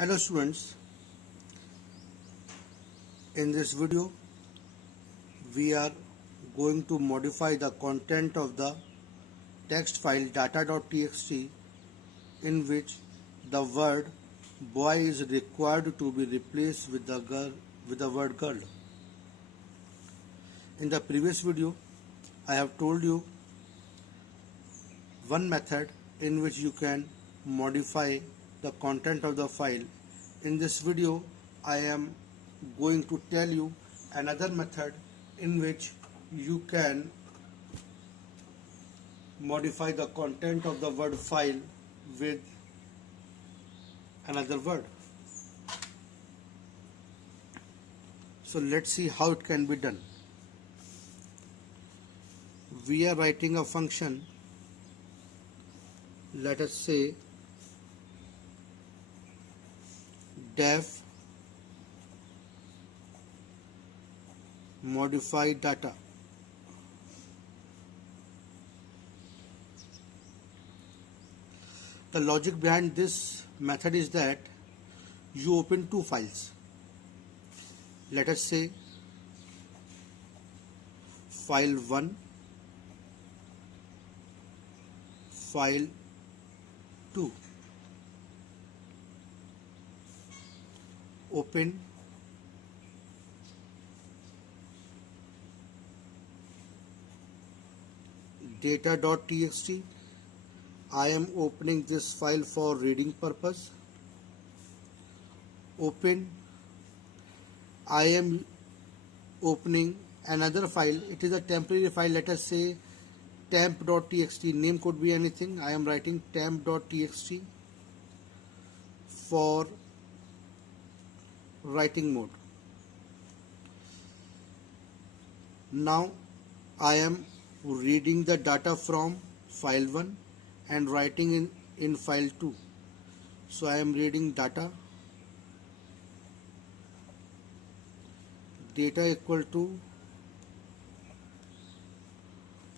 Hello students, in this video we are going to modify the content of the text file data.txt in which the word boy is required to be replaced with the word girl. In the previous video I have told you one method in which you can modify the content of the file. In this video I am going to tell you another method in which you can modify the content of the word file with another word. So let's see how it can be done. We are writing a function, let us say def modify data. The logic behind this method is that you open two files. Let us say file 1, file 2. Open data.txt. I am opening this file for reading purpose. Open. I am opening another file. It is a temporary file. Let us say temp.txt. Name could be anything. I am writing temp.txt for writing mode. Now I am reading the data from file 1 and writing in file 2. So I am reading data equal to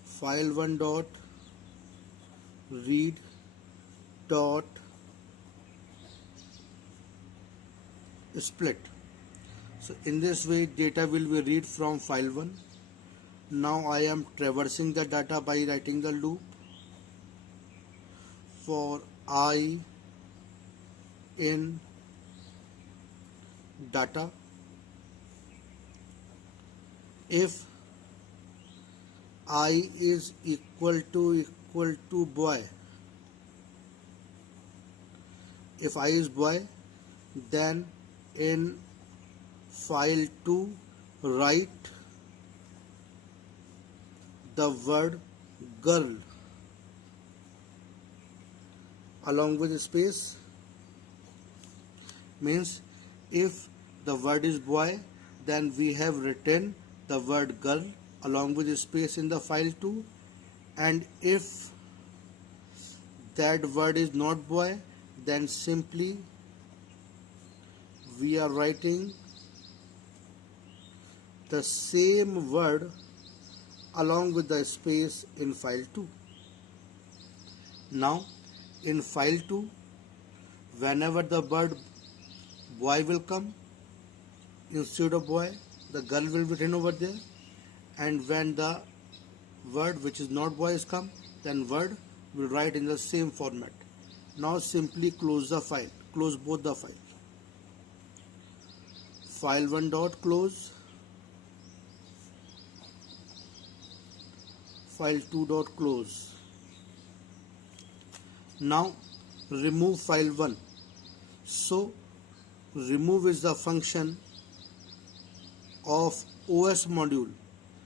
file 1 dot read dot split. So in this way data will be read from file 1. Now I am traversing the data by writing the loop for I in data. If I is equal to boy, if I is boy, then in file 2 write the word girl along with space. Means if the word is boy, then we have written the word girl along with space in the file 2, and if that word is not boy, then simply we are writing the same word along with the space in file 2. Now in file 2, whenever the word boy will come, instead of boy the girl will be written over there, and when the word which is not boy is come, then word will write in the same format. Now simply close the file, close both the files. File 1 dot close, file 2 dot close. Now remove file 1. So remove is the function of OS module.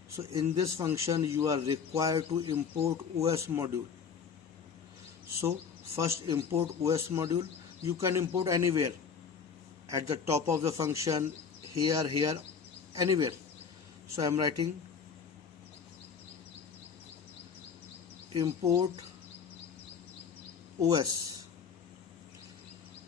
So in this function you are required to import OS module. So first import OS module. You can import anywhere, at the top of the function, here, anywhere. So I am writing import OS.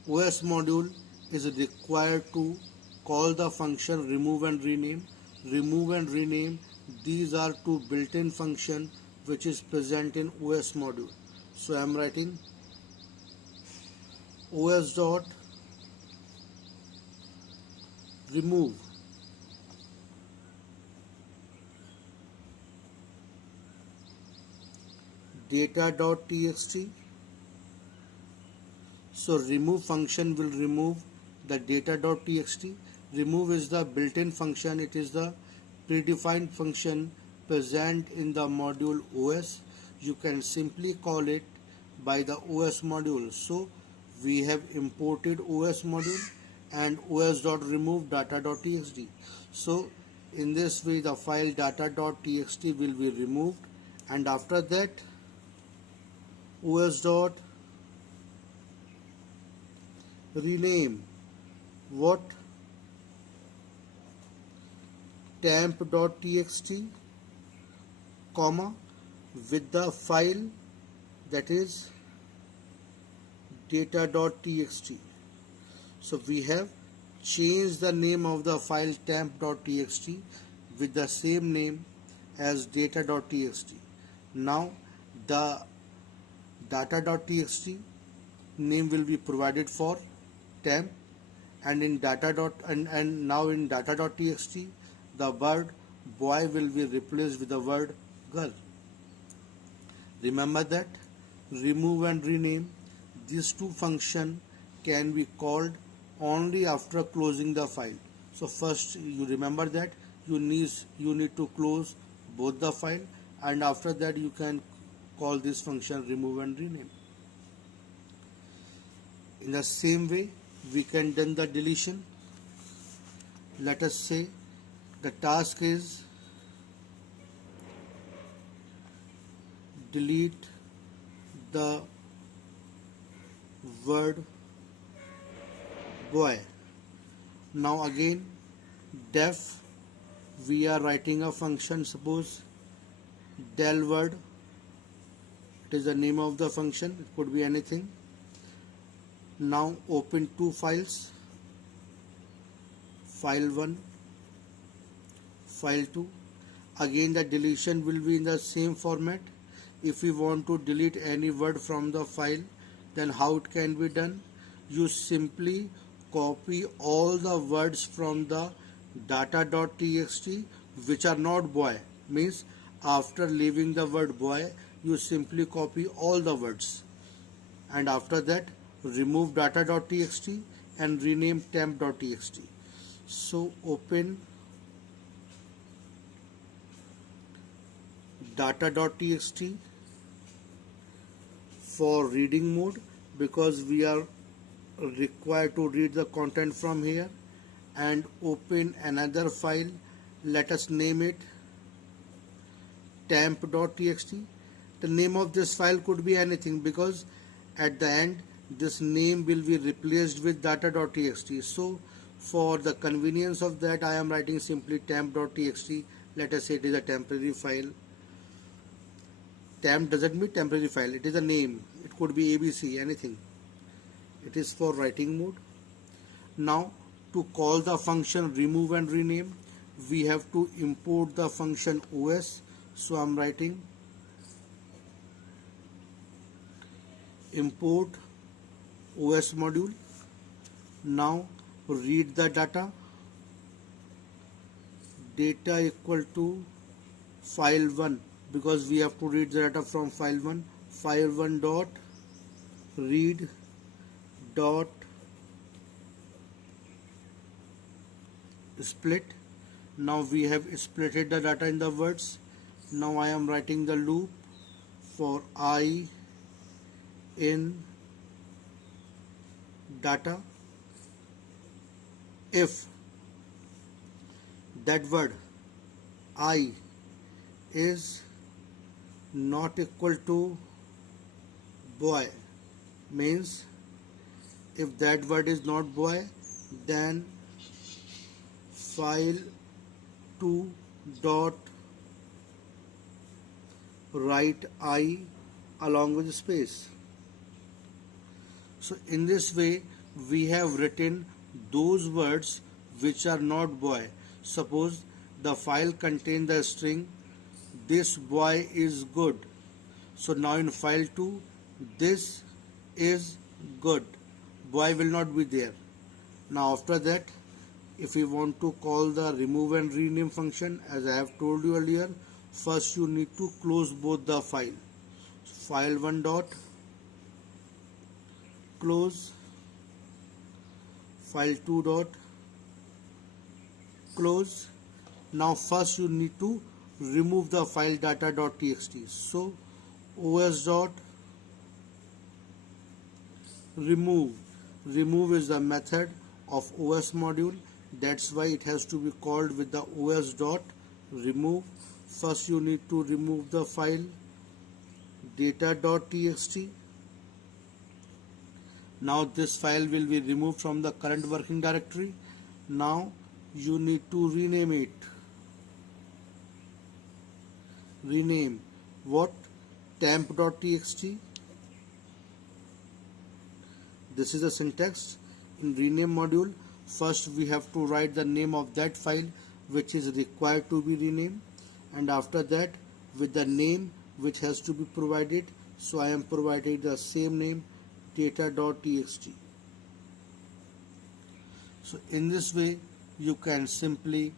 OS module is required to call the function remove and rename. Remove and rename, these are two built-in function which is present in OS module. So I am writing os dot remove data.txt. So remove function will remove the data.txt. Remove is the built-in function. It is the predefined function present in the module OS. You can simply call it by the OS module. So we have imported OS module and os.remove data.txt. So in this way the file data.txt will be removed, and after that os.rename what temp.txt comma with the file that is data.txt. So we have changed the name of the file temp.txt with the same name as data.txt. Now the data.txt name will be provided for temp, and in now in data.txt the word boy will be replaced with the word girl. Remember that remove and rename, these two functions can be called only after closing the file. So first you remember that you need to close both the file, and after that you can call this function remove and rename. In the same way we can done the deletion. Let us say the task is delete the word boy. Now again def, we are writing a function, suppose del word, it is the name of the function, it could be anything. Now open two files, file 1, file 2. Again the deletion will be in the same format. If we want to delete any word from the file, then how it can be done? You simply copy all the words from the data.txt which are not boy. Means after leaving the word boy, you simply copy all the words, and after that remove data.txt and rename temp.txt. So open data.txt for reading mode, because we are required to read the content from here, and open another file. Let us name it temp.txt. The name of this file could be anything, because at the end this name will be replaced with data.txt. So for the convenience of that, I am writing simply temp.txt. Let us say it is a temporary file. Temp doesn't mean temporary file, it is a name, it could be ABC, anything. It is for writing mode. Now to call the function remove and rename, we have to import the function OS. So I am writing import OS module. Now read the data equal to file 1, because we have to read the data from file 1. File 1 dot read dot split. Now we have splitted the data in the words. Now I am writing the loop for I in data if that word I is not equal to boy, means if that word is not boy, then file 2 dot write I along with space. So in this way we have written those words which are not boy. Suppose the file contains the string this boy is good. So now in file 2 this is good, boy will not be there. Now after that if we want to call the remove and rename function, as I have told you earlier, first you need to close both the file. File1 dot close, file2 dot close. Now first you need to remove the file data.txt. So os dot remove. Remove is the method of OS module. That's why it has to be called with the os dot remove. First you need to remove the file data.txt. Now this file will be removed from the current working directory. Now you need to rename it. Rename what? Temp.txt. This is the syntax. In rename module, first we have to write the name of that file which is required to be renamed, and after that with the name which has to be provided. So I am providing the same name, data.txt. So in this way you can simply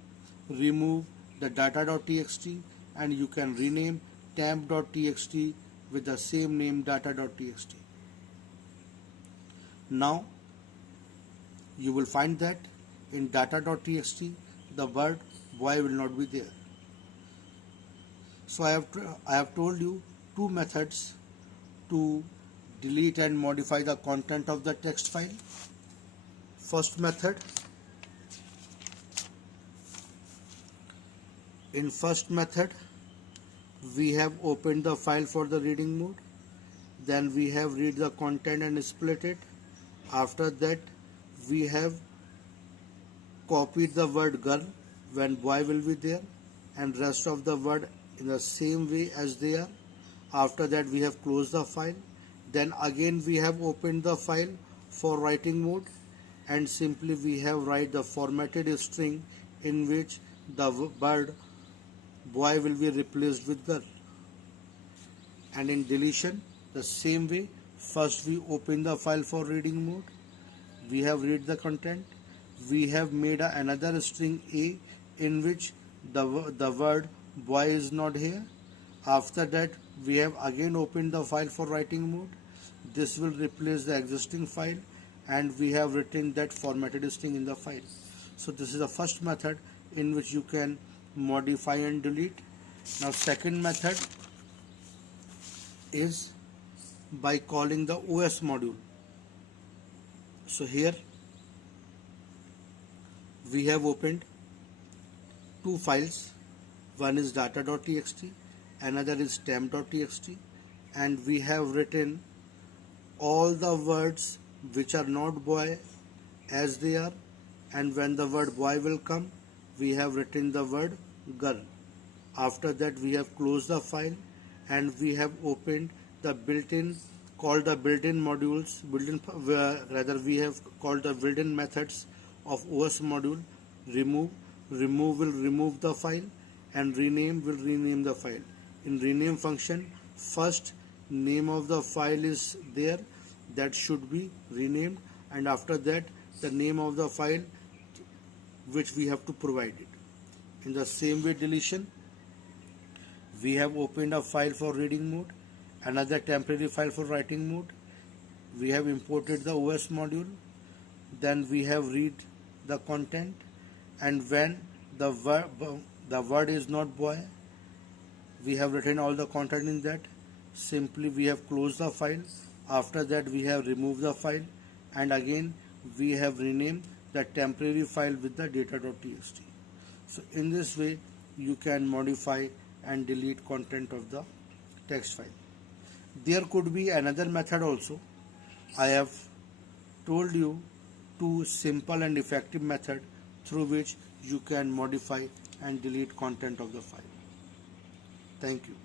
remove the data.txt and you can rename temp.txt with the same name, data.txt. Now you will find that in data.txt the word boy will not be there. So I have told you two methods to delete and modify the content of the text file. First method, in first method we have opened the file for the reading mode, then we have read the content and split it. After that we have copied the word girl when boy will be there and rest of the word in the same way as they are. After that we have closed the file. Then again we have opened the file for writing mode and simply we have write the formatted string in which the word boy will be replaced with girl. And in deletion the same way, first we open the file for reading mode, we have read the content, we have made another string A in which the word boy is not here. After that we have again opened the file for writing mode. This will replace the existing file and we have written that formatted string in the file. So this is the first method in which you can modify and delete. Now second method is by calling the OS module. So here we have opened two files. One is data.txt, another is temp.txt, and we have written all the words which are not boy as they are, and when the word boy will come we have written the word girl. After that we have closed the file and we have opened the built-in modules, we have called the built-in methods of OS module. Remove will remove the file and rename will rename the file. In rename function, first name of the file is there, that should be renamed, and after that the name of the file which we have to provide it. In the same way deletion, we have opened a file for reading mode, another temporary file for writing mode, we have imported the OS module, then we have read the content, and when the word is not boy, we have written all the content in that. Simply we have closed the file. After that we have removed the file and again we have renamed the temporary file with the data.txt. So in this way you can modify and delete content of the text file. There could be another method also. I have told you two simple and effective methods through which you can modify and delete content of the file. Thank you.